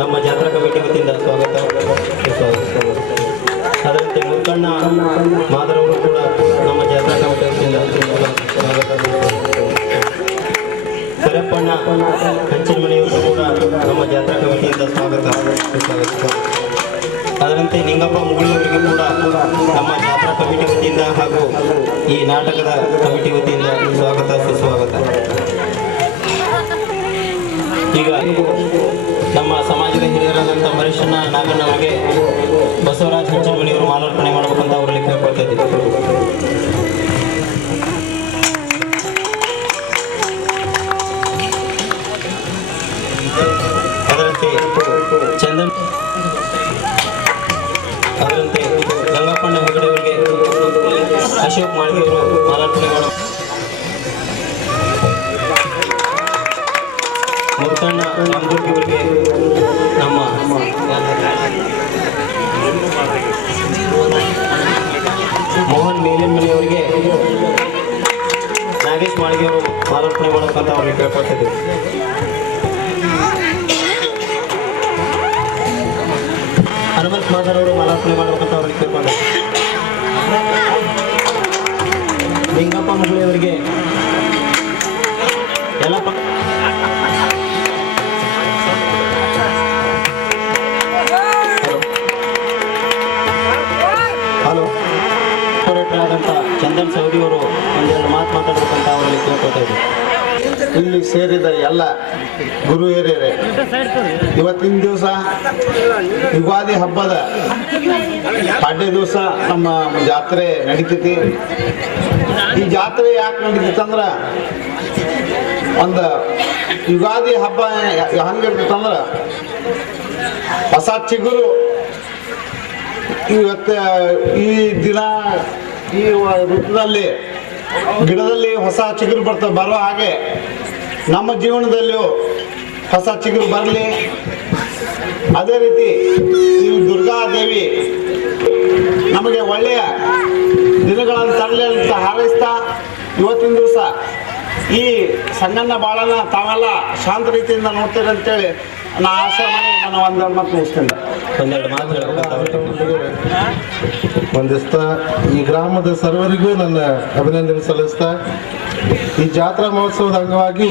ನಮ್ಮ ಜಾತ್ರಾ ಕಮಿಟಿ ವತಿಯಿಂದ ಸ್ವಾಗತ. ಅದರಂತೆ ಮುಖಂಡ ಮಾದರವರು ಕೂಡ ನಮ್ಮ ಜಾತ್ರಾ ಕಮಿಟಿ ವತಿಯಿಂದ ಸ್ವಾಗತ. ಕರಪ್ಪಣ್ಣ ಹಂಚಿನಮನೆಯವರು ಕೂಡ ನಮ್ಮ ಜಾತ್ರಾ ಕಮಿಟಿಯಿಂದ ಸ್ವಾಗತ. ಅದರಂತೆ ನಿಂಗಪ್ಪ ಮುಗುಳಿಯವರಿಗೂ ಕೂಡ ನಮ್ಮ ಜಾತ್ರಾ ಕಮಿಟಿ ವತಿಯಿಂದ ಹಾಗೂ ಈ ನಾಟಕದ ಕಮಿಟಿ ವತಿಯಿಂದ ಸ್ವಾಗತ ಸುಸ್ವಾಗತ. ಈಗ ನಮ್ಮ ಸಮಾಜದ ಹಿರಿಯರಾದಂಥ ಮರೀಶಣ್ಣ ನಾಗಣ್ಣ ಅವರಿಗೆ ಬಸವರಾಜ್ ಹಂಚಿನಮನೆಯವರು ಮಾಲಾರ್ಪಣೆ ಮಾಡಬೇಕಂತ ಅವರಲ್ಲಿ ಕೇಳ್ಕೊಳ್ತಾ ಇದ್ದೀವಿ. ಅದರಂತೆ ಗಂಗಪ್ಪಣ್ಣ ಹೆಗಡೆ ಅವರಿಗೆ ಅಶೋಕ್ ಮಾಳಿಗೆಯವರು ಮಾಲಾರ್ಪಣೆ ಮಾಡ ಮುತ್ತಣ್ಣ ನಂಬೂರ್ಗಿ ಅವರಿಗೆ ನಮ್ಮ ಮೋಹನ್ ಮೇಲಿನಮನೆಯವರಿಗೆ ನಾಗೇಶ್ ಮಾಳಿಗೆಯವರು ಮಾಲಾರ್ಪಣೆ ಮಾಡಬೇಕಂತ ಅವ್ರಿಗೆ ಕೇಳ್ಕೊಳ್ತಿದ್ದೀವಿ. ಹನುಮಂತ್ ಮಾದರವರು ಮಾಲಾರ್ಪಣೆ ಮಾಡಬೇಕಂತ ಅವ್ರಿಗೆ ಕೇಳ್ಕೊಂಡ. ಲಿಂಗಪ್ಪ ಮುಗುಳಿಯವರಿಗೆ ಯಲ್ಲಪ್ಪ ಹಲೋ ಆದಂಥ ಚಂದನ್ ಸೌದಿ ಅವರು ಒಂದೆರಡು ಮಾತು ಮಾತಾಡಬೇಕಂತ ಅವರಲ್ಲಿ ಕೇಳ್ಕೊತಾ ಇದ್ದೀವಿ. ಇಲ್ಲಿ ಸೇರಿದ ಎಲ್ಲ ಗುರು ಹಿರಿಯರೇ, ಇವತ್ತಿನ ದಿವಸ ಯುಗಾದಿ ಹಬ್ಬದ ಪಾಡ್ಯ ದಿವಸ ನಮ್ಮ ಜಾತ್ರೆ ನಡೀತೈತಿ. ಈ ಜಾತ್ರೆ ಯಾಕೆ ನಡೀತೈತಂದ್ರ ಒಂದು ಯುಗಾದಿ ಹಬ್ಬ ಹಂಗಿರ್ತೈತಂದ್ರ ಹೊಸ ಚಿಗುರು ಇವತ್ತು ಈ ದಿನ ಈ ಋತುದಲ್ಲಿ ಗಿಡದಲ್ಲಿ ಹೊಸ ಚಿಗುರು ಬರೋ ಹಾಗೆ ನಮ್ಮ ಜೀವನದಲ್ಲಿಯೂ ಹೊಸ ಚಿಗುರು ಬರಲಿ. ಅದೇ ರೀತಿ ಈ ದುರ್ಗಾದೇವಿ ನಮಗೆ ಒಳ್ಳೆಯ ದಿನಗಳನ್ನು ತರಲಿ ಅಂತ ಹಾರೈಸ್ತಾ ಇವತ್ತಿನ ದಿವಸ ಈ ಸಂಗಣ್ಣ ಬಾಳನ ತಾವೆಲ್ಲ ಶಾಂತ ರೀತಿಯಿಂದ ನೋಡ್ತೀರಿ ಅಂತೇಳಿ ನಾ ಆಶೆ ಮಾಡಿ ನಾನು ಒಂದೆರಡು ಮಾತು ಮುಗಿಸ್ತೇನೆ. ವಂದಿಸ್ತಾ ಈ ಗ್ರಾಮದ ಸರ್ವರಿಗೂ ನನ್ನ ಅಭಿನಂದನೆ ಸಲ್ಲಿಸ್ತಾ, ಈ ಜಾತ್ರಾ ಮಹೋತ್ಸವದ ಅಂಗವಾಗಿ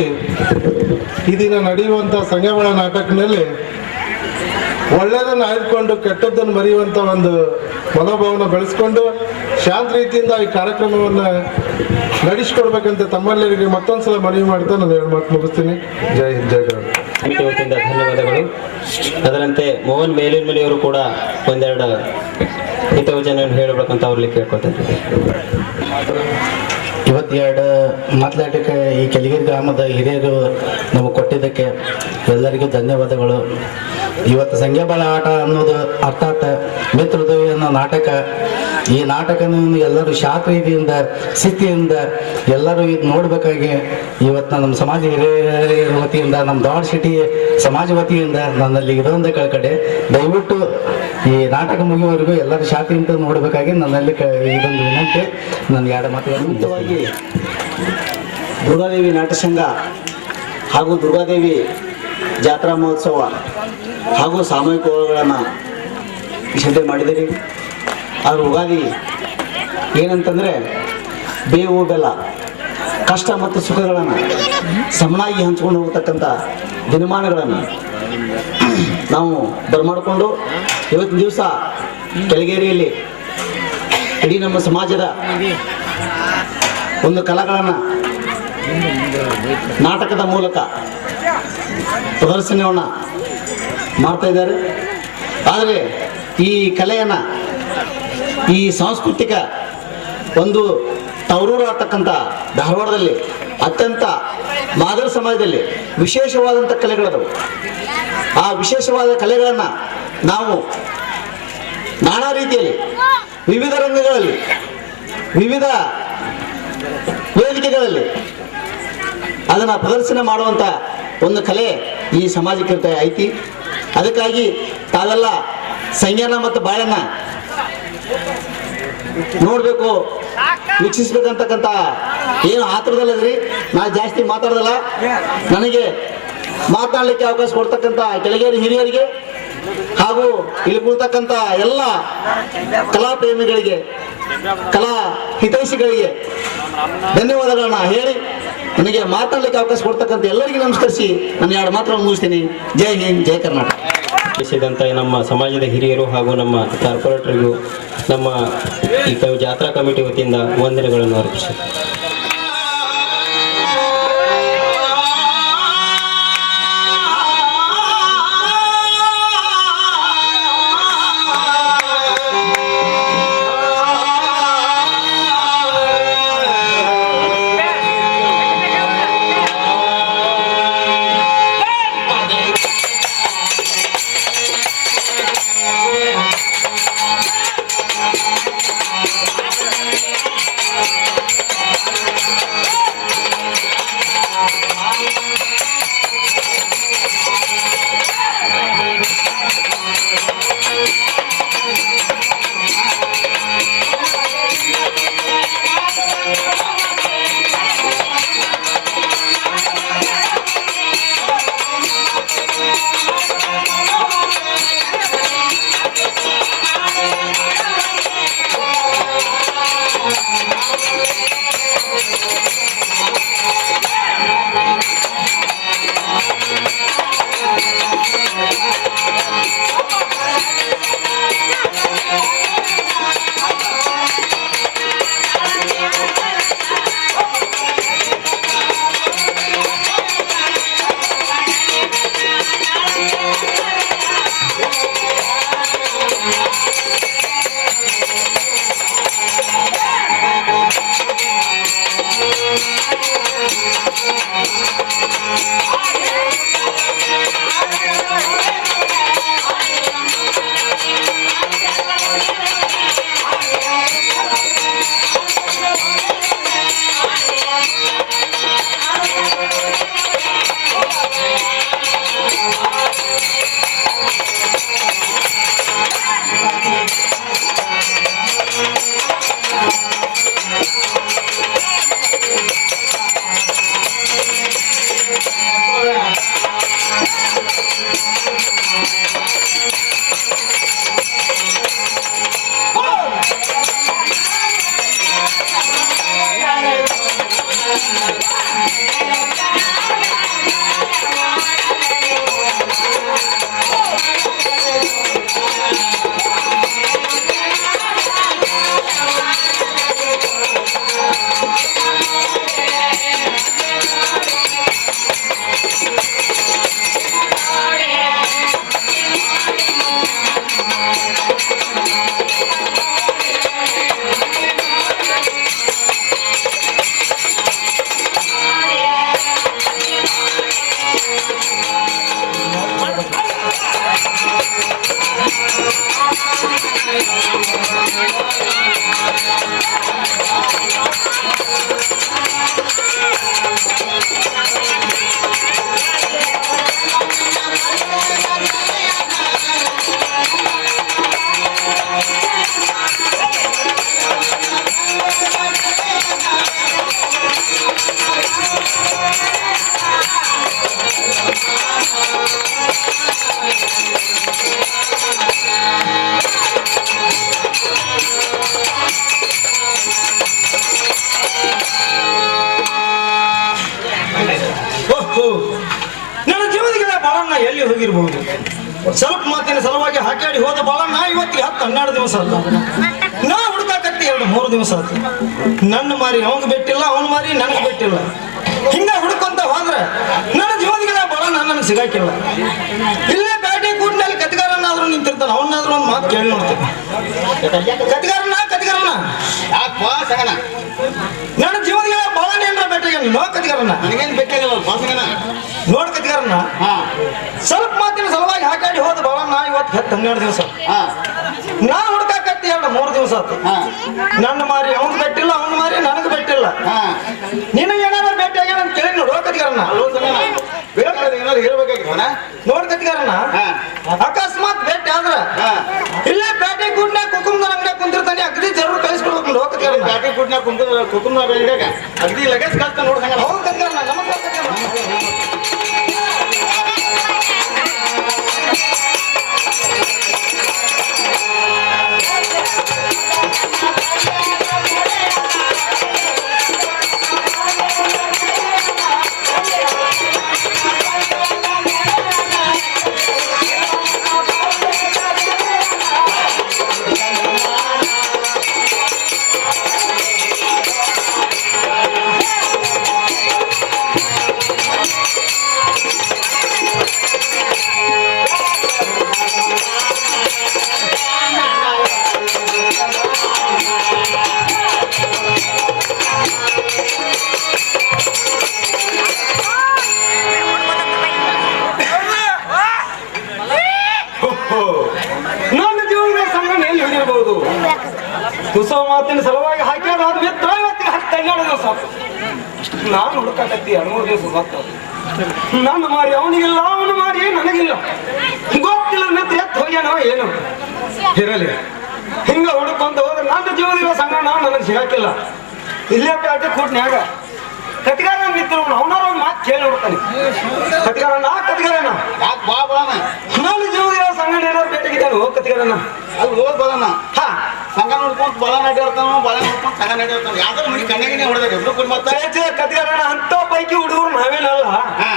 ಈ ದಿನ ನಡೆಯುವಂಥ ಸಂಘಗಳ ನಾಟಕದಲ್ಲಿ ಒಳ್ಳೆಯದನ್ನು ಆಯ್ದುಕೊಂಡು ಕೆಟ್ಟದ್ದನ್ನು ಮರೆಯುವಂಥ ಒಂದು ಮನೋಭಾವನ ಬೆಳೆಸ್ಕೊಂಡು ಶಾಂತ ರೀತಿಯಿಂದ ಈ ಕಾರ್ಯಕ್ರಮವನ್ನು ನಡೆಸಿಕೊಡ್ಬೇಕಂತ ತಮ್ಮೆಲ್ಲರಿಗೆ ಮತ್ತೊಂದ್ಸಲ ಮನವಿ ಮಾಡ್ತಾ ನಾನು ಎರಡು ಮಾತು ಮುಗಿಸ್ತೀನಿ. ಜೈ ಹಿಂದ್, ಜೈ ಗೌಡ. ವತಿಯಿಂದ ಧನ್ಯವಾದಗಳು. ಅದರಂತೆ ಮೋಹನ್ ಮೇಲಿನಮನೆಯವರು ಕೂಡ ಒಂದೆರಡು ಹಿತವಚನವನ್ನು ಹೇಳಬೇಕಂತ ಅವ್ರಲ್ಲಿ ಕೇಳ್ಕೊತಿದ್ದಾರೆ. ಇವತ್ತೆರಡು ಮಾತನಾಟಕ್ಕೆ ಈ ಕೆಲಿಗೇರಿ ಗ್ರಾಮದ ಹಿರಿಯರು ನಮಗೆ ಕೊಟ್ಟಿದ್ದಕ್ಕೆ ಎಲ್ಲರಿಗೂ ಧನ್ಯವಾದಗಳು. ಇವತ್ತು ಸಂಖ್ಯಾಬಲ ಆಟ ಅನ್ನೋದು ಅರ್ಥಾತ್ ಮಿತ್ರದೇವಿ ಅನ್ನೋ ನಾಟಕ. ಈ ನಾಟಕನ ಎಲ್ಲರೂ ಶಾಂತ ರೀತಿಯಿಂದ ಸ್ಥಿತಿಯಿಂದ ಎಲ್ಲರೂ ಇದು ನೋಡ್ಬೇಕಾಗಿ ಇವತ್ತು ನಮ್ಮ ಸಮಾಜ ಹಿರಿಯರ ವತಿಯಿಂದ, ನಮ್ಮ ಧಾರವಾಡ ಸಿಟಿ ಸಮಾಜ ವತಿಯಿಂದ ನನ್ನಲ್ಲಿ ಇದೊಂದು ಕಡೆ ದಯವಿಟ್ಟು ಈ ನಾಟಕ ಮುಗಿಯುವವರೆಗೂ ಎಲ್ಲರೂ ಶಾಂತಿಯಿಂದ ನೋಡಬೇಕಾಗಿ ನನ್ನಲ್ಲಿ ಇದೊಂದು ವಿನಂತಿ. ನನ್ನ ಎರಡು ಮಾತುಗಳನ್ನು ಮುಖ್ಯವಾಗಿ ದುರ್ಗಾದೇವಿ ನಾಟ್ಯ ಸಂಘ ಹಾಗೂ ದುರ್ಗಾದೇವಿ ಜಾತ್ರಾ ಮಹೋತ್ಸವ ಹಾಗೂ ಸಾಮೂಹಿಕ ಹೋಮಗಳನ್ನು ಸಿದ್ಧ ಮಾಡಿದ್ದೀರಿ. ಆದ್ರೆ ಯುಗಾದಿ ಏನಂತಂದರೆ ಬೇವು ಬೆಲ್ಲ ಕಷ್ಟ ಮತ್ತು ಸುಖಗಳನ್ನು ಸಮನಾಗಿ ಹಂಚ್ಕೊಂಡು ಹೋಗ್ತಕ್ಕಂಥ ದಿನಮಾನಗಳನ್ನು ನಾವು ಬರಮಾಡಿಕೊಂಡು ಇವತ್ತಿನ ದಿವಸ ಕೆಳಗೇರಿಯಲ್ಲಿ ಇಡೀ ನಮ್ಮ ಸಮಾಜದ ಒಂದು ಕಲೆಗಳನ್ನು ನಾಟಕದ ಮೂಲಕ ಪ್ರದರ್ಶನವನ್ನು ಮಾಡ್ತಾ ಇದ್ದಾರೆ. ಆದರೆ ಈ ಕಲೆಯನ್ನು, ಈ ಸಾಂಸ್ಕೃತಿಕ ಒಂದು ತವರೂರು ಆಗ್ತಕ್ಕಂಥ ಧಾರವಾಡದಲ್ಲಿ ಅತ್ಯಂತ ಮಾದರ ಸಮಾಜದಲ್ಲಿ ವಿಶೇಷವಾದಂಥ ಕಲೆಗಳದವು. ಆ ವಿಶೇಷವಾದ ಕಲೆಗಳನ್ನು ನಾವು ನಾನಾ ರೀತಿಯಲ್ಲಿ ವಿವಿಧ ರಂಗಗಳಲ್ಲಿ, ವಿವಿಧ ವೇದಿಕೆಗಳಲ್ಲಿ ಅದನ್ನು ಪ್ರದರ್ಶನ ಮಾಡುವಂಥ ಒಂದು ಕಲೆ ಈ ಸಮಾಜಕ್ಕೆ ಐತಿ. ಅದಕ್ಕಾಗಿ ತಾವೆಲ್ಲ ಸಂಜ್ಞಾನ ಮತ್ತು ಬಾಳನ್ನ ನೋಡಬೇಕು, ವೀಕ್ಷಿಸ್ಬೇಕಂತಕ್ಕಂಥ ಏನು ಆತುರದಲ್ಲದ್ರಿ. ನಾ ಜಾಸ್ತಿ ಮಾತಾಡೋದಲ್ಲ, ನನಗೆ ಮಾತನಾಡಲಿಕ್ಕೆ ಅವಕಾಶ ಕೊಡ್ತಕ್ಕಂಥ ಕೆಳಗೇರಿ ಹಿರಿಯರಿಗೆ ಹಾಗೂ ಇಲ್ಲಿ ಕೂರ್ತಕ್ಕಂಥ ಎಲ್ಲ ಕಲಾ ಪ್ರೇಮಿಗಳಿಗೆ, ಕಲಾ ಹಿತೈಷಿಗಳಿಗೆ ಧನ್ಯವಾದಗಳನ್ನ ಹೇಳಿ ನನಗೆ ಮಾತನಾಡಲಿಕ್ಕೆ ಅವಕಾಶ ಕೊಡ್ತಕ್ಕಂಥ ಎಲ್ಲರಿಗೂ ನಮಸ್ಕರಿಸಿ ನಾನು 2 ಮಾತುಗಳನ್ನು ಮುಗಿಸ್ತೀನಿ. ಜೈ ಹಿಂದ್, ಜೈ ಕರ್ನಾಟಕ. ದೇಶದಂತ ನಮ್ಮ ಸಮಾಜದ ಹಿರಿಯರು ಹಾಗೂ ನಮ್ಮ ಕಾರ್ಪೊರೇಟರಿಗೂ ನಮ್ಮ ಈ ಜಾತ್ರಾ ಕಮಿಟಿ ವತಿಯಿಂದ ವಂದನೆಗಳನ್ನು ಅರ್ಪಿಸಿ ಎಲ್ಲಿ ಹೋಗಿರ್ಬಹುದು. ಸ್ವಲ್ಪ ಮಾತಿನ ಸಲುವಾಗಿ ಹಾಕಾಡಿ ಹೋದ ಬಾಳಣ್ಣ ಇವತ್ತಿಗೆ 10-12 ದಿವಸ ಅಲ್ಲ, ನಾ ಹುಡುಕಾಕತ್ತಿ 2-3 ದಿವಸ ಆಯ್ತು. ನನ್ನ ಮಾರಿ ಅವಂಗ ಬಿಟ್ಟಿಲ್ಲ, ಅವನ ಮಾರಿ ನನಗೆ ಬಿಟ್ಟಿಲ್ಲ. ಹಿಂಗ ಹುಡುಕಂತ ಹೋದ್ರೆ ನನ್ನ ಜೀವನದ ಬಾಳಣ್ಣ ನನಗೆ ಸಿಗಾಕಿಲ್ಲ. ಇಲ್ಲೇ ಬ್ಯಾಟಿ ಕೂಡ್ನಲ್ಲಿ ಕತ್ಗಾರನಾದ್ರೂ ನಿಂತಿರ್ತಾನ, ಅವನಾದ್ರೂ ಒಂದು ಮಾತು ಕೇಳಿ ನೋಡ್ತೀನಿ. ಕತ್ಗಾರನ ನನ್ನ ಜೀವನದ ಬಾಳಣ್ಣ ಏನ್ರ ಬೇಟಿಗೆ ನೋ ಕತ್ಗಾರನ ನನಗೇನು ಬೇಕಾಗಿಲ್ಲ ನೋಡ್ ಕತ್ಗಾರನ. ಸ್ವಲ್ಪ ಮಾತಿನ ಸಲುವಾಗಿ ಹಾಕಾಡಿ ಹೋದ ಬಾಳಣ್ಣ ಇವತ್ತು 10-12 ದಿವಸ. ನಾ ಹುಡುಕಾಕತ್ತಿ 2-3 ದಿವಸ ಆಯ್ತು. ನನ್ನ ಮಾರಿ ಅವನ್ ಬೆಟ್ಟಿಲ್ಲ, ಅವನ ಮಾರಿ ನನಗೆ ಬೆಟ್ಟಿಲ್ಲ. ನಿನಗೆ ಏನಾದ್ರು ಭೇಟಿ ಆಗ್ಯಾನ ಅಂತ ಕೇಳಿ ನೋಡು ಕತ್ಗಾರನ. ನೋಡ್ ಕತ್ಗಾರನ ಅಕಸ್ಮಾತ್ ಭೇಟಿ ಆದ್ರ ಇಲ್ಲೇ ಬ್ಯಾಟಿ ಕೂಡ್ನ ಕುಕುಂಬದ ಅಂಗಡಿ ಕುಂತಿರ್ತಾನೆ, ಅಗದಿ ಜरूर ಕಳಿಸ್ಕೊಡ್ಬೇಕು ನೋಡ್ ಕತ್ಗಾರನ. ಬ್ಯಾಟಿ ಕೂಡ್ನ ಕುಕುಂಬದ ಅಂಗಡಿಯಾಗ ಅಗದಿ ಲಗೇಜ್ ಕಳ್ತ ನೋಡ್ದಂಗ. ಹೌದು ಕತ್ಗಾರನ, ನಮಸ್ಕಾರ ಕತ್ಗಾರನ. ನನ್ನ ಜೀವನದ ಸಂಗಮ ಎಲ್ಲಿ ಹೋಗಿರಬಹುದು? ತುಸವ ಮಾತಿನ ಸಲುವಾಗಿ ಹಾಕ್ಯಾಡ ಅದು ಮಿತ್ರ ಇವತ್ತಿಗೆ 10-12 ದಿವಸ ನಾನು ಹುಡುಕಾಕತ್ತಿ 2-3 ದಿವಸ ಗೊತ್ತು. ನನ್ನ ಮಾರಿ ಅವನಿಗಿಲ್ಲ, ಅವನು ಮಾರಿ ನನಗಿಲ್ಲ. ಗೊತ್ತಿಲ್ಲ ಮಿತ್ರ ಎತ್ತು ಹೋಗ್ಯಾನೋ ಏನು ಇರಲಿ. ಹಿಂಗ ಹುಡುಕೊಂತ ಹೋದ್ರೆ ನನ್ನ ಜೀವನದ ಸಂಗಮ ನನಗೆ ಸಿಗಾಕಿಲ್ಲ. ಇಲ್ಲೇ ಪ್ಯಾಟೆ ಕೂಟ್ನ್ಯಾಗ ಕತಿಗಾರ ಮಿತ್ರ ಅವನಾರ ಮಾತು ಕೇಳಿ ನೋಡ್ತಾನೆ. ಕತಿಗಾರಣ್ಣ ಕತಿಗಾರಣ್ಣ ಯಾಕೆ ಬಾ ಬರೋಣ ನನ್ನ ಜೀವನದ ಸಂಗಮ ಏನಾದ್ರು ಭೇಟಿಗಿದ್ದಾನೆ. ಹೋಗ್ ಕತಿಗಾರಣ್ಣ ಅಲ್ಲಿ ಹೋಗಿ ಬರೋಣ. ಹಾ ಸಂಘ ನೋಡ್ಕೊಂತ ಬಲ ನಡಿರ್ತಾನ, ಬಲ ನೋಡ್ಕೊಂತ ಸಂಘ ನಡಿರ್ತಾನ. ಯಾವ್ದಾರು ಮನೆ ಕಣ್ಣಿಗೆ ಹೊಡೆದ್ರೆ ಎಬ್ರು ಕೊಡಿ ಮತ್ತೆ. ಕತಿಗಾರಣ್ಣ ಅಂತ ಪೈಕಿ ಹುಡುಗರು ನಾವೇನಲ್ಲ. ಹಾ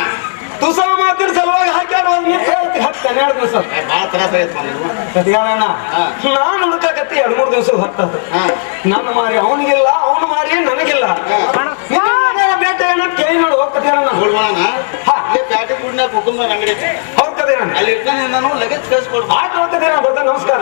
ತುಸವ ಮಾತಿನ ಸಲುವಾಗಿ ಹಾಕ್ಯಾಡ ಒಂದು ಮಿತ್ರ 10-12 ದಿವಸ ಭಾಳ ತ್ರಾಸ ಆಗೈತೆ ನನಗೆ. ಕತಿಗಾರಣ್ಣ ಹಾ. ನಾನು ಹುಡುಕಾಕತ್ತಿ 2-3 ದಿವಸ ಹೊತ್ತದು. ಹಾ ನನ್ನ ಮಾರಿ ಅವನಿಗಿಲ್ಲ, ಅವನು ಮಾರಿ ನನಗಿಲ್ಲ. ಬೇಟೆ ಏನೋ ಕೇಳಿ ನೋಡು. ಹೋಗ್ ಕತಿಗಾರಣ್ಣ ಹೋಗಿ ಬರೋಣ. ಹಾ. ಇಲ್ಲೇ ಪ್ಯಾಟೆ ಕೂಡಿನ ಕುಟುಂಬ ಅಂಗಡಿ ಅವ್ರ ಕತಿಗಾರಣ್ಣ ಅಲ್ಲಿ ಇರ್ತಾನೆ. ನಾನು ಲಗೇಜ್ ಕಳಿಸ್ಕೊಡ್ಬಾ. ಆಯ್ತು ಹೋಗ್ ಕತಿಗಾರಣ್ಣ ಬರ್ತಾನೆ. ನಮಸ್ಕಾರ.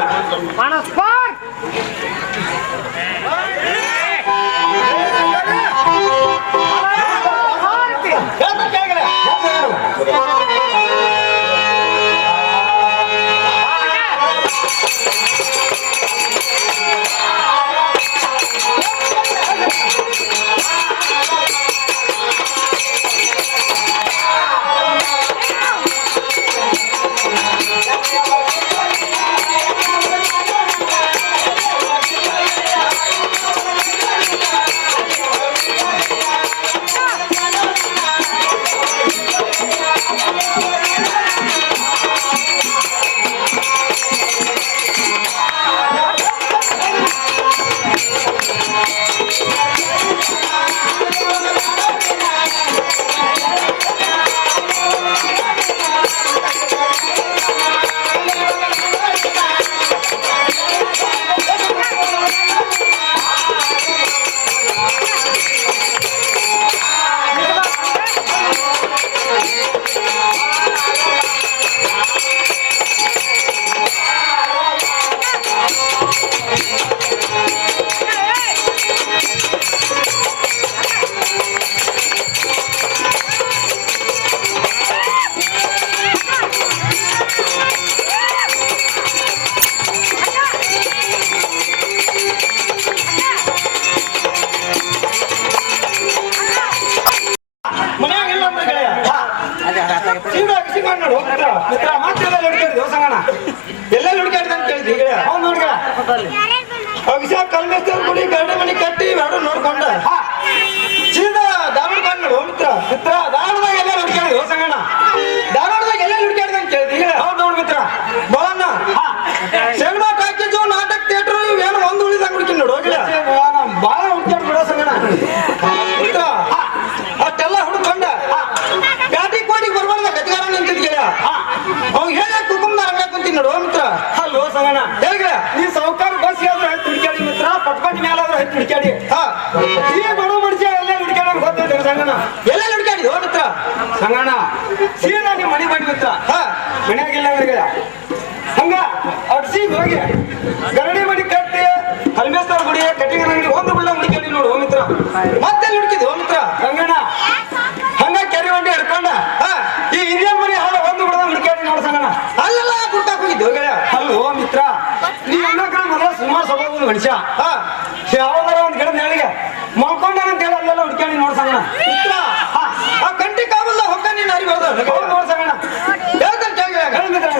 ಎಲ್ಲೆಲ್ಲಿ ಹುಡುಕಾಡಿದ ಅಂತ ಕೇಳಿದ್ವಿ. ಈಗ ಅವ್ನು ನೋಡ್ಗ ಅಭಿಷ ಕಲ್ಮೇಶ್ವರ ಗುಡಿ ಗರಡಿ ಮನಿ ಕಟ್ಟಿ ಎರಡು ನೋಡ್ಕೊಂಡ ಸೀದಾ ಧಾರವಾಡ ಬಂದು ಮಿತ್ರ ಮಿತ್ರ ಧಾರವಾಡದಾಗ ಎಲ್ಲೆಲ್ಲಿ ಹುಡುಕಾಡಿದ್ವಿ ಸಂಗಣ್ಣ. ಧಾರವಾಡದಾಗ ಎಲ್ಲೆಲ್ಲಿ ಹುಡುಕಾಡಿದ ಅಂತ ಕೇಳಿದ್ವಿ. ಈಗ ಹೌದು ನೋಡ್ ಮಿತ್ರ ಬಲನ್ನ ಸೆಗಡ ಪ್ಯಾಕೇಜು ನಾಟಕ ಥಿಯೇಟರ್ ಇವೇನು ಒಂದು ಉಳಿದಂಗ ಹುಡುಕಿ ನೋಡು. ಹೋಗಿಲ್ಲ ಬಾಳ ಹುಡುಕಾಡ್ ಬಿಡೋ ಸಂಗಣ್ಣ ಮಿತ್ರ. ಅಷ್ಟೆಲ್ಲ ಹುಡುಕೊಂಡ ಗಾಡಿ ಕೋಟಿಗೆ ಬರ್ಬಾರ್ದ ಕತಿಗಾರ ನಿಂತಿದ್ಯ ಅವ್ನು ಹೇಳ ಕುಟುಂಬ ರಂಗ ಕುಂತೀನಿ ನೋಡು ಮಿತ್ರ. ಹಲೋ ಸಂಗಣ್ಣ ಹೇಗ ಈ ಸಾವುಕಾರ ಬಸ್ ಆದ್ರೂ ಹತ್ತು ಹುಡುಕಾಡಿ ಮಿತ್ರ, ಪಟ್ಪಟ್ಟಿ ಮೇಲಾದ್ರೂ ಹತ್ತು ಹುಡುಕಾಡಿ. ಈ ಬಡ ಮನುಷ್ಯ ಎಲ್ಲ ಹುಡುಕಾಡ ಗೊತ್ತೈತೆ ಸಂಗಣ್ಣ. ಎಲ್ಲ ಹುಡುಕಾಡಿ ಹೋ ಮಿತ್ರ. ಸಂಗಣ್ಣ ಸೀದಾ ನಿಮ್ಮ ಮನೆ ಬನ್ನಿ ಮಿತ್ರ. ಮನೆಯಾಗಿಲ್ಲ ಅವ್ರಿಗೆ ಹಂಗ ಅಡ್ಸಿಗೆ ಹೋಗಿ ಗರಡಿ ಮಡಿ ಕಟ್ಟಿ ಕಲ್ಮೇಶ್ವರ ಗುಡಿ ಕಟ್ಟಿಗೆ ಅಂಗಡಿ ಒಂದು ಬಿಳ್ಳ ಹುಡುಕಾಡಿ ನೋಡು ಮಿತ್ರ. ಮತ್ತೆ ಹುಡುಕಿದ್ವಿ ಹೋ ಮಿತ್ರ. ಸಂಗಣ್ಣ ಹಂಗ ಕೆರೆ ಹೊಂಡಿ ಹಿಡ್ಕೊಂಡ ಈ ಇಂಡಿಯನ್ ಮನೆ ಹಾಳ ಒಂದು ಬಿಡದ ಹುಡುಕಾಡಿ ನೋಡು ಸಂಗಣ್ಣ. ಅಲ್ಲೆಲ್ಲ ಗುಡ್ಡಾಕ್ ಹೋಗಿದ್ದು ಅಲ್ಲೋ ಮಿತ್ರ. ನೀ ಅನ್ನಕ ಮೊದಲ ಸುಮಾರು ಸ್ವಭಾವದ ಮನುಷ್ಯ. ಯಾವ್ದಾರ ಒಂದು ಗಿಡದ ನೆಳಿಗೆ ಮಲ್ಕೊಂಡಂತ ಹೇಳಿ ಅಲ್ಲೆಲ್ಲ ಹುಡುಕಾಡಿ ನೋಡು ಸಂಗಣ್ಣ ಮಿತ್ರ. ಆ ಕಂಟಿ ಕಾವಲ್ಲ ಹೊಕ್ಕ ನೀನು ಅರಿವು ನೋಡು ಸಂಗಣ್ಣ. ಹೇಳ್ತಾನೆ ಹೇಳಿ ಮಿತ್ರ.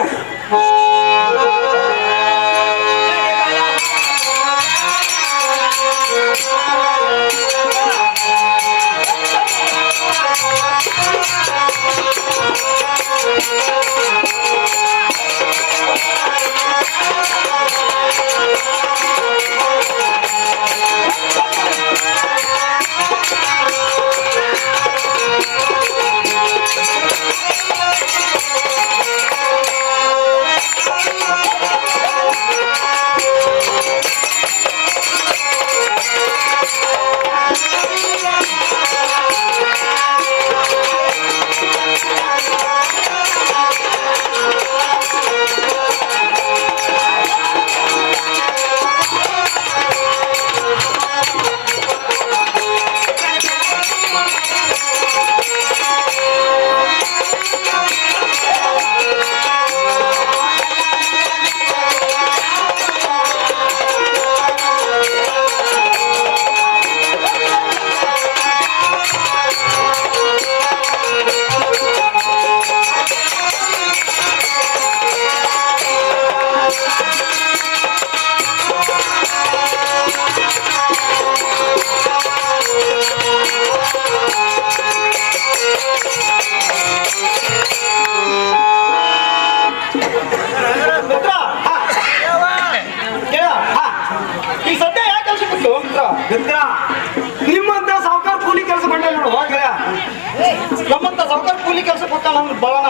ಸಾವುಕಾರ ಕೂಲಿ ಕೆಲಸಕ್ಕೆ ಹೋಗ್ತಾನ ಅಂದ್ರೆ ಬಾಳಣ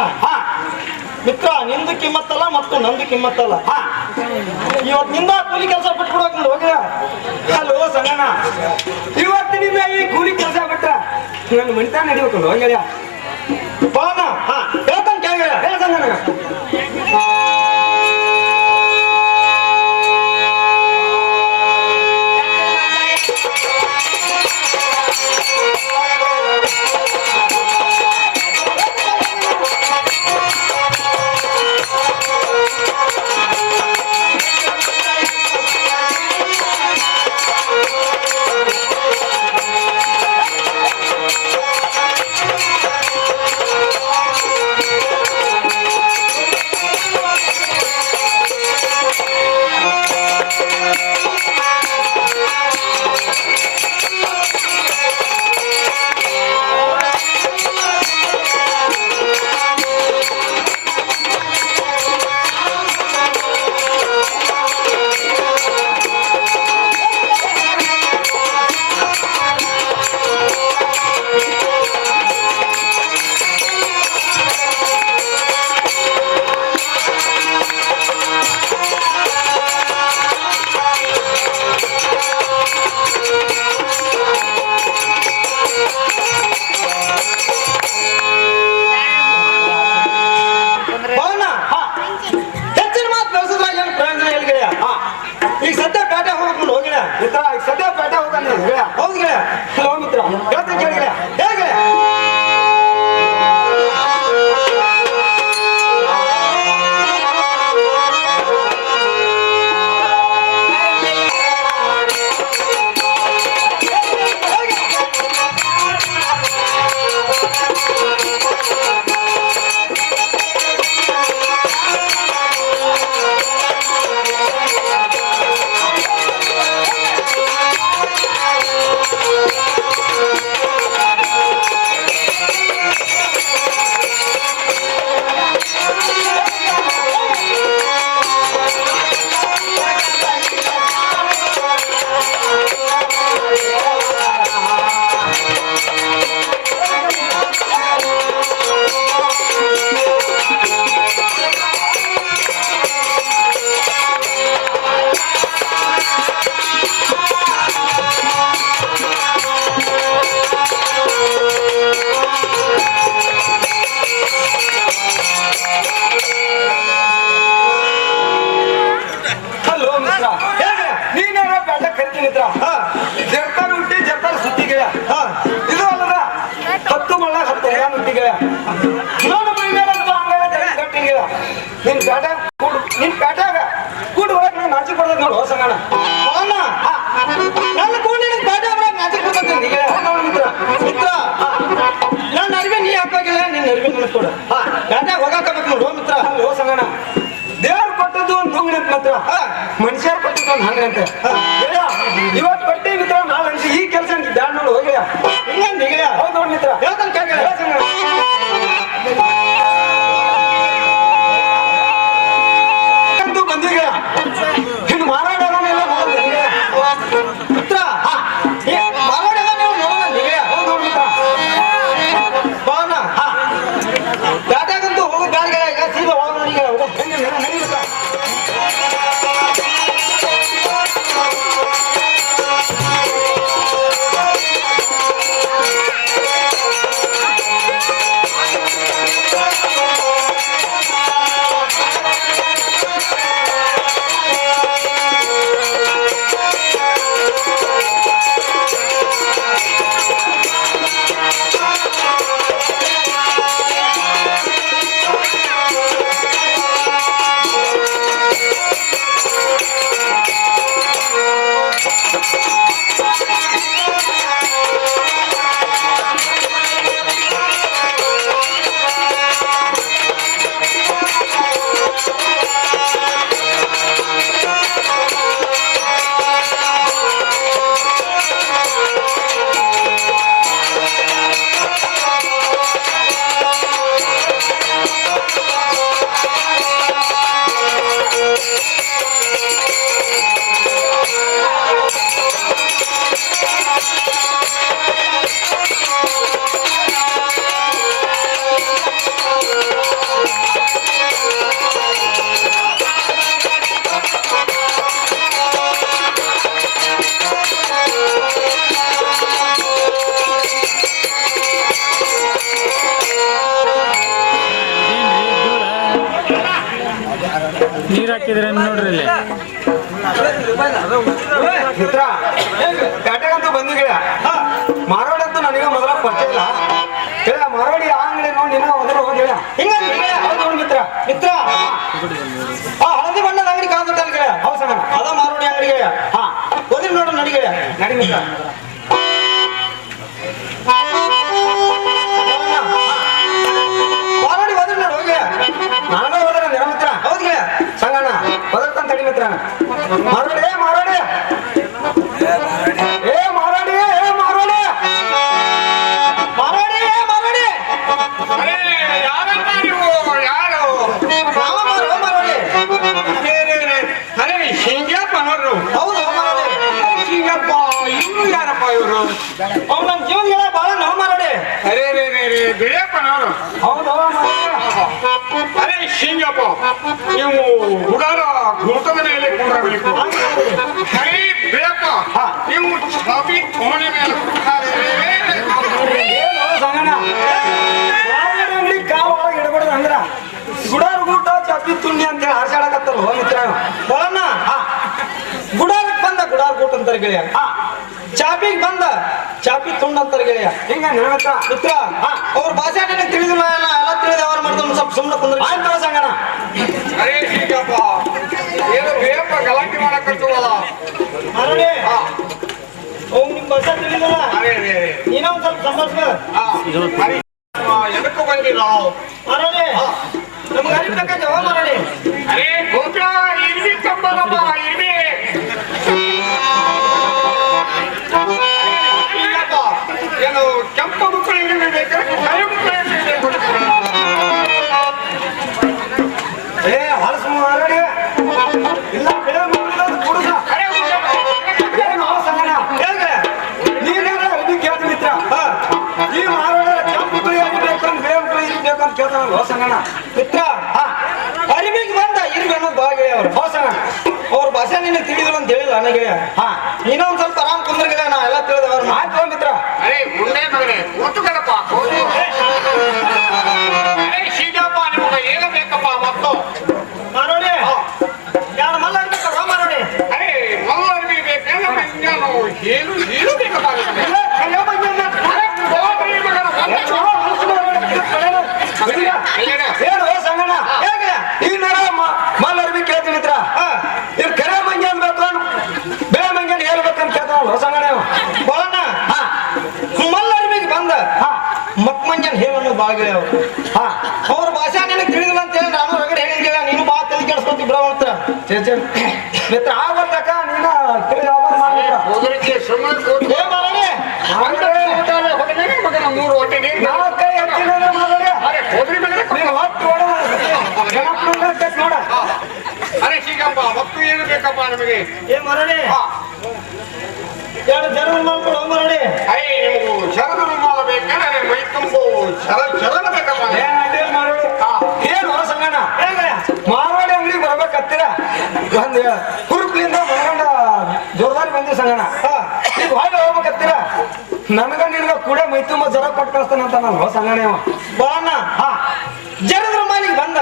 ಮಿತ್ರ ನಿಂದು ಕಿಮ್ಮತ್ತಲ್ಲ ಮತ್ತು ನಂದು ಕಿಮ್ಮತ್ತಲ್ಲ ಇವತ್ತು ನಿಂದ ಕೂಲಿ ಕೆಲಸ ಬಿಟ್ಬಿಡೋಕ್ ಹೋಗ್ಯ ಹಲೋ ಸಂಗಣ್ಣ, ಇವತ್ತಿನಿಂದ ಈ ಕೂಲಿ ಕೆಲಸ ಬಿಟ್ಟ ನನ್ನ ಮಣಿತಾನ ನಡಿಬೇಕಲ್ಲ ಗೆಳೆಯ. ಬಾಳಣ ಹೇಳ್ತಾನೆ ಕೇಳ ಹೇ ಸಂಗಣ್ಣ, ಹೆಚ್ಚಿನ ಮಾತು ಬೆಳೆಸಿದ್ರಾಗ ಏನು ಪ್ರಯೋಜನ ಇಲ್ಲ ಗೆಳೆಯ ಈಗ ಸದ್ಯ ಪೇಟೆ ಹೋಗ್ಕೊಂಡು ಹೋಗಿಲ್ಲ ಮಿತ್ರ ಈಗ ಸದ್ಯ ಪೇಟೆ ಹೋಗಂದ ಗೆಳೆಯ. ಹೌದು ಗೆಳೆಯ ಹಲೋ ಮಿತ್ರ, ಹೇಳ್ತೀನಿ ಕೇಳಿ ಗೆಳೆಯ. ಹೇಗೆ ಹಲೋ ಮಿತ್ರ, ನೀನೇನೋ ಪೇಟೆ ಕರಿತೀನಿ ಮಿತ್ರ. ಜರ್ತಾರ ಹುಟ್ಟಿ ಜರ್ತಾರ ಸುತ್ತಿ ಗೆಳೆಯ. ಇದು ಅಲ್ಲದ 10 ಮಳ್ಳ 10 ಎಳೆ ಮುಟ್ಟಿ ಗೆಳೆಯ. ಇನ್ನೊಂದು ಮೈ ಮೇಲಂತೂ ಹಂಗಾಗ ಜಗಳ ಗಟ್ಟಿ ಗೆಳೆಯ. ನಿನ್ ಪೇಟ್ಯಾಗ ಕೂಡು ಹೋಗಕ್ ನಾನು ನಾಚಿ ಕೊಡ್ತದ ನೋಡು ಸಂಗಣ್ಣ. ಅವನ್ನ ನನ್ನ ಕೂಡಿನ ಪೇಟೆ ಒಳಗೆ ನಾಚಿಕ್ ಬರ್ತೈತಿ ಗೆಳೆಯ ಮಿತ್ರ ಮಿತ್ರ ನನ್ನ ಅರಿವೆ ನೀ ಹಾಕೋಗಿಲ್ಲ ನಿನ್ನ ಅರಿವೆ ನನಗೆ ಕೊಡು ಪೇಟೆ ಹೋಗಾಕಬೇಕು ನೋಡು ಮಿತ್ರ ಹಲೋ ಸಂಗಣ್ಣ, ದೇವ್ರು ಕೊಟ್ಟದ್ದು ಒಂದು ದುಂಗಡಿ ಅಂತ ಮಾತ್ರ, ಮನುಷ್ಯರು ಕೊಟ್ಟದ್ದು ಒಂದು ಹಂಗ ಅಂತ. ಗೆಳೆಯ, ಇವತ್ತು ಕೊಟ್ಟಿ ಮಿತ್ರ, ನಾಳೆ ಅನ್ಸಿ ಈ ಕೆಲಸ ಬ್ಯಾಡ ನೋಡು ಹೋಗ್ಯ. ಹಿಂಗಂದು ಗೆಳೆಯ ಹೌದು ನೋಡಿ ಮಿತ್ರ. ಹೇಳ್ತಾನೆ ಕೇಳ ಗೆಳೆಯ ಅಂತೂ ಬಂದಿ ಗೆಳೆಯ. ಇನ್ನು ಮಾರಾಟ ಎಲ್ಲ ನೋಡೋದು ಗೆಳೆಯ. ಮಿತ್ರ ಮಾರೋಡೆಲ್ಲ ನೀವು ನೋಡೋಣ ಗೆಳೆಯ ಹೌದು ನೋಡಿ ಮಿತ್ರ. ಪವನ ಪೇಟೆಗಂತೂ ಹೋಗೋದು ಬ್ಯಾಡ ಗೆಳೆಯ ಈಗ ಸೀದಾ ಒಳಗೆ ನಡಿ ಗೆಳೆಯ ಹೋಗು ನಡಿ ಮಿತ್ರ. ನೀರ್ ಹಾಕಿದ್ರೆ ನೋಡ್ರಿ ಇಲ್ಲಿ ಮಿತ್ರ ಕಾಟಗಂತೂ ಬಂದು ಗೆಳೆಯ ಮಾರೋಡಿ ಅಂತೂ ನನಗೆ ಮೊದಲ ಪರಿಚಯ ಇಲ್ಲ ಗೆಳೆಯ ಮಾರೋಡಿ ಆ ಅಂಗಡಿ ನೋಡಿ ನಿನ್ನ ಮೊದಲು ಹೋಗಿ ಗೆಳೆಯ ಹಿಂಗ ಹೌದು ನೋಡಿ ಮಿತ್ರ ಮಿತ್ರ ಆ ಹಳದಿ ಬಣ್ಣದ ಅಂಗಡಿ ಕಾಣ್ತಲ್ಲ ಗೆಳೆಯ ಹೌದು ಸಣ್ಣ ಅದ ಮಾರೋಡಿ ಅಂಗಡಿ ಗೆಳೆಯ ಹಾ ಹೋದ್ರಿ ನೋಡ್ರಿ ನಡಿ ಗೆಳೆಯ ನಡಿ ಮಿತ್ರ ಮಾರೋಡಿ ಹೋದ್ರಿ ನೋಡಿ ಹೋಗಿ ನಾನು ಹೋದ್ರೆ ನೆರ ಮಿತ್ರ ಹೌದು ಗೆಳೆಯ ಸಂಗಣ್ಣ ಹೋದರ್ತಾನ ತಡಿ ಮಿತ್ರ ಮಾರೋಡಿ ಮಾರೋಡಿ ಏ ಮಾರೋಡಿ ಏ ಮಾರೋಡಿ ಮಾರೋಡಿ ಮಾರೋಡಿ ಯಾರಪ್ಪ ನೀವು ಯಾರು ಮಾರೋಡಿ ಅರೆ ಹಿಂಗ್ಯಾಪ ನೋಡ್ರು ಹೌದು ಮಾರೋಡಿ ಹಿಂಗಪ್ಪ ಇವ್ರು ಯಾರಪ್ಪ ಇವರು ಅವ್ನು ನಮ್ಮ ಜೀವನ ಬಾಳ ನಾವು ಮಾರೋಡಿ ಅರೆ ರೇ ರೇ ರೇ ಬಿಳಿಯಪ್ಪ ನೋಡು ಹೌದು ಅರೆ ಹಿಂಗಪ್ಪ ನೀವು ಹುಡುಗರ ಘೋಟದ ಮೇಲೆ ಕೂಡಬೇಕು ಅರೆ ಬಿಳಿಯಪ್ಪ ನೀವು ಚಾಪಿ ಕೋಣೆ ಮೇಲೆ ಏನು ಸಂಗಣ್ಣ ಅಂಗಡಿ ಕಾವು ಒಳಗೆ ಇಡಬಾರ್ದು ಅಂದ್ರ ಗುಡಾರ್ ಊಟ ಚಾಪಿ ತುಂಡಿ ಅಂತೇಳಿ ಹಾರ್ಸಾಡಕತ್ತಾರ ಹೋ ಮಿತ್ರ ಬರೋಣ ಗುಡಾರಕ್ಕೆ ಬಂದ ಗುಡಾರ್ ಊಟ ಅಂತಾರೆ ಗೆಳೆಯ ಚಾಪಿಗೆ ಬಂದ ಚಾಪಿ ತುಂಡ್ ಅಂತಾರೆ ಗೆಳೆಯ ಹಿಂಗ ಮಿತ್ರ ಅವ್ರ ಭಾಷೆ ನನಗೆ ತಿಳಿದಿಲ್ಲ ಎಲ್ಲ ತಿಳಿದ ಅವ್ರು ಮಾಡ್ತಾರೆ ಸ್ವಲ್ಪ ಸುಮ್ಮನೆ ಕುಂದ್ರೆ ಆಯ್ತು ಸಂಗಣ್ಣ ಅರೆ ಹಿಂಗಪ್ಪ ಏನು ಬಿಳಿಯಪ್ಪ ಗಲಾಟೆ ಮಾಡಕತ್ತವಲ್ಲ ಮಾರೋಡಿ ಅವ್ನು ನಿಮ್ಮ ಭಾಷೆ ತಿಳಿದಿಲ್ಲ ಅರೆ ರೇ ರೇ ನೀನೋ ಒಂದ್ ಸ್ವಲ್ಪ ಸಂಭಾಷಣೆ ಎದಕ್ಕೂ ಬಂದಿಲ್ಲ ಮಾರೋಡಿ ನಮ್ಗೆ ಅರಿಬೇಕಾದ ಹೋ ಮಾರೋಡಿ ಅರೆ ಗೋಪಿ ಇರ್ವಿ ಕಂಬರಪ್ಪ ಇರ್ವಿ ಏನು ಕೆಂಪು ಮಕ್ಕಳು ಇರಬೇಕು ಕೈ ಮಕ್ಕಳು ಏ ಹೊಲಸ ಮಾರೋಡಿ ಇಲ್ಲ ಬೆಳೆ ಮುಗಿದ ಕುಡುಸ ಏನು ಸಂಗಣ ಹೇಗೆ ನೀನೇನ ಇದು ಕೇಳ್ತ ಮಿತ್ರ ಈ ಮಾರೋಡ ಕೆಂಪು ಮಕ್ಕಳಿಗೆ ಬೇಕಂತ ಬೇರೆ ಮಕ್ಕಳಿಗೆ ಬೇಕಂತ ಕೇಳ್ತಾನಲ್ಲ ಹೋ ಸಂಗಣ ಮಿತ್ರ ಅರಿವಿಗೆ ಬಂದ ಇರ್ವಿ ಅನ್ನೋದು ಬಾ ಗೆಳೆಯ ಅವ್ರು ಹೋ ಸಂಗಣ ಅವ್ರ ಭಾಷೆ ನಿನಗೆ ತಿಳಿದಿಲ್ಲ ಅಂತ ಹೇಳಿಲ್ಲ ನನಗೆ ನೀನೋ ಒಂದ್ ಸ್ವಲ್ಪ ಆರಾಮ್ ಕುಂದ್ರ ಗೆಳೆಯ ನಾ ಎಲ್ಲ ತಿಳಿದವ್ರು ಆಯ್ತು ಮಿತ್ರ ಅರೆ ಮುಂದೆ ಮಗನೇ ಕೂತ್ಕೊಳ್ಳಪ್ಪ ಅರೆ ಶೀಗಪ್ಪ ನಿಮಗೆ ಏನು ಬೇಕಪ್ಪ ಮತ್ತು ಮಾರೋಡಿ ಯಾರು ಮಲ್ಲ ಇರ್ಬೇಕಲ್ವ ಮಾರೋಡಿ ಅರೆ ಮಲ್ಲರ್ವಿ ಬೇಕೇನು ಮಂಜಾನು ಏನು ಏನು ಬೇಕಪ್ಪ ಏನು ಸಂಗಣ ಹೇಗೆ ಈ ನರ ಮಲ್ಲರ್ವಿ ಕೇಳ್ತೀನಿ ಮಿತ್ರ ಇವ್ ಕೆರೆ ಮಂಜಾನ್ ಬೇಕು ಬೆಳೆ ಮಂಜಾನ್ ಹೇಳ್ಬೇಕಂತ ಕೇಳ್ತಾನಲ್ಲ ಸಂಗಣ ಬರೋಣ ಮಲ್ಲರ್ವಿಗೆ ಬಂದ ಮಕ್ ಮಂಜಾನ್ ಹೇಳನ್ನು ಬಾಗಿಳೆ ಅವ್ರು ಅವ್ರ ಭಾಷೆ ನಿನಗೆ ತಿಳಿದಿಲ್ಲ ಅಂತ ಹೇಳಿ ನಾನು ಹೊರಗಡೆ ಹೇಳಿಲ್ಲ ನೀನು ಬಾ ತಲೆ ಕೆಡಿಸ್ಕೊಂತಿ ಬಿಡೋ ಅಂತ ಮಿತ್ರ ಆಗ್ಬರ್ತಕ್ಕ ನೀನು ತಿಳಿದ ಹೋಗಲಿಕ್ಕೆ ಸುಮ್ಮನೆ ಕೂತು ಏ ಮಾರೋಡಿ ಮಗನ ಮೂರು ಹೊಟ್ಟೆ ನೀರು ನಾವು ಕೈ ಹಚ್ಚಿಲ್ಲ ಮಾರೋಡಿ ಅರೆ ಹೋದ್ರಿ ಮಗನೇ ನೀವು ಹೊಟ್ಟು ನೋಡ ಅರೆ ಶೀಗಪ್ಪ ಮತ್ತು ಏನು ಬೇಕಪ್ಪ ನಮಗೆ ಏ ಮಾರೋಡಿ ಎರಡು ಜನ ಮಾಡ್ಕೊಡು ಮಾರೋಡಿ ಅಯ್ಯ ನಿಮಗೂ ಶರದ ರುಮಾಲ ಬೇಕಾದ್ರೆ ಮೈ ತುಂಬು ಶರಣ ಬೇಕಪ್ಪ ಏನು ಸಂಗಣ್ಣ ಮಾರೋಡಿ ಅಂಗಡಿಗೆ ಬರ್ಬೇಕತ್ತೀರ ಒಂದು ಕುರುಕ್ಲಿಂದ ಮನಗಂಡ ಜೋರ್ದಾರಿ ಬಂದಿ ಸಂಗಣ್ಣ ಈಗ ಹೊಳ್ಳಿ ಹೋಗ್ಬೇಕತ್ತೀರ ನನಗ ನಿನ್ಗ ಕೂಡ ಮೈ ತುಂಬ ಜರ ಕೊಟ್ಟು ಕಳಿಸ್ತಾನಂತ ನಾನು ಸಂಗಣ್ಣ ಬರೋಣ ಜರದ ರುಮಾಲಿಗೆ ಬಂದ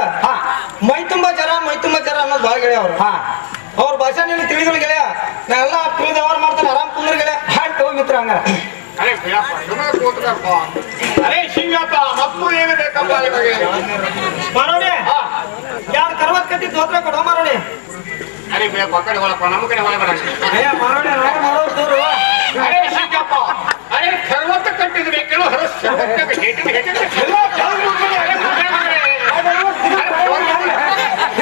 ಮೈ ತುಂಬ ಜರ ಅನ್ನೋದು ಭಾಳ ಗೆಳೆಯ ಅವ್ರು ಅವ್ರ ಭಾಷೆ ನೀನು ತಿಳಿದಿಲ್ಲ ಗೆಳೆಯ ನಾ ಎಲ್ಲ ತಿಳಿದವ್ರು ಮಾಡ್ತಾನೆ ಆರಾಮ್ ಕುಂದ್ರ ಗೆಳೆಯ ಆಯ್ತು ಮಿತ್ರ ಹಂಗಾರ ಅರೆ ಬಿಡಪ್ಪ ಸುಮ್ಮನೆ ಕೂತ್ಕಪ್ಪ ಅರೆ ಶೀಗಪ್ಪ ಮತ್ತು ಏನು ಬೇಕಪ್ಪ ನಿಮಗೆ ಮಾರೋಡಿ ಯಾರು ಕರ್ವತ್ ಕಟ್ಟಿದ್ದು ಹೋತ್ರ ಕೊಡೋ ಮಾರೋಡಿ ಅರೆ ಬಿಡಪ್ಪ ಕಡೆ ಹೊಳಪ್ಪ ನಮ್ಮ ಕಡೆ ಹೊಳೆ ಬರ ಅಯ್ಯ ಮಾರೋಡಿ ನಾಳೆ ಮಾಡೋದು ದೂರು ಅರೆ ಶೀಗಪ್ಪ ಅರೆ ಸರ್ವತ್ತ ಕಟ್ಟಿದ ಬೇಕೇನೋ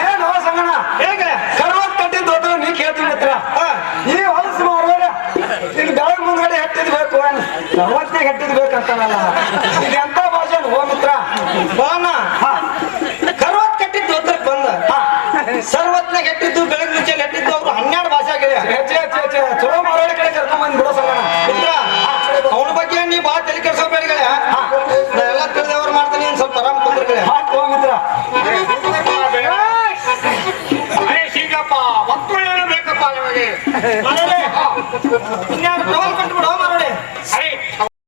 ಏನು ಸಂಗಣ ಹೇಗೆ ಕರ್ವತ್ ಕಟ್ಟಿದ್ದು ಹೋತ್ರ ನೀ ಕೇಳ್ತೀನಿ ಮಿತ್ರ ಈ ಹೊಲಸು ಮಾರೋಡಿ ಈಗ ಬೆಳಗ್ಗೆ ಮುಂದ್ಗಡೆ ಹೆಟ್ಟಿದ್ ಬೇಕು ಸರ್ವತ್ನಾಗ ಹೆಟ್ಟಿದ್ ಬೇಕಂತಾನಲ್ಲ ಈಗ ಎಂತ ಭಾಷೆ ಹೋ ಮಿತ್ರ ಬಾನ ಕರ್ವತ್ ಕಟ್ಟಿದ್ದು ಹೋತ್ರಕ್ಕೆ ಬಂದ ಸರ್ವತ್ನಾಗ ಹೆಟ್ಟಿದ್ದು ಬೆಳಗ್ಗೆ ಮುಂಚೆ ಹೆಟ್ಟಿದ್ದು ಅವ್ರು 12 ಭಾಷೆ ಆಗಿದೆ ಚಲೋ ಮಾರೋಡಿ ಕಡೆ ಕರ್ಕೊಂಡ್ ಬಂದ್ ಬಿಡೋ ಸಂಗಣ ಮಿತ್ರ ಅವನ ಬಗ್ಗೆ ನೀ ಬಾಳ ತಲೆ ಕೆಡ್ಸೋಬೇಡಿ ನಾ ಎಲ್ಲ ತಿಳಿದವ್ರು ಮಾಡ್ತೀನಿ ಒಂದ್ ಸ್ವಲ್ಪ ಆರಾಮ್ ಕುಂದ್ರಗಳೇ ಮಿತ್ರ ಅರೆ ಶೀಗಪ್ಪ ಮತ್ತು ಏನು ಬೇಕಪ್ಪ ನಿಮಗೆ ಇನ್ಯಾರು